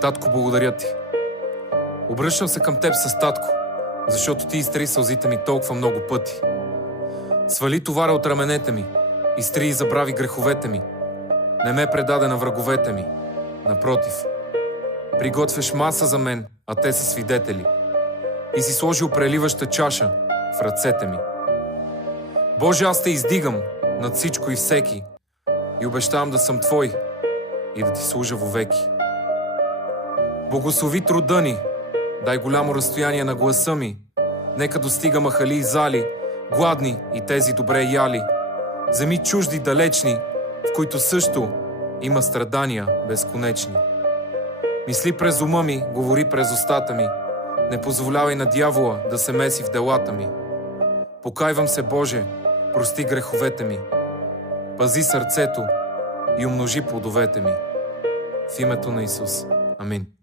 Татко, благодаря ти. Обръщам се към теб с татко, защото ти изтри сълзите ми толкова много пъти. Свали товара от раменете ми, изтри и забрави греховете ми. Не ме предаде на враговете ми. Напротив, приготвяш маса за мен, а те са свидетели. И си сложил преливаща чаша в ръцете ми. Боже, аз те издигам над всичко и всеки и обещавам да съм Твой и да Ти служа вовеки. Благослови труда ни, дай голямо разстояние на гласа ми, нека достига махали и зали, гладни и тези добре яли, земи чужди далечни, в които също има страдания безконечни. Мисли през ума ми, говори през устата ми, не позволявай на дявола да се меси в делата ми. Покайвам се, Боже, прости греховете ми, пази сърцето и умножи плодовете ми. В името на Исус. Амин.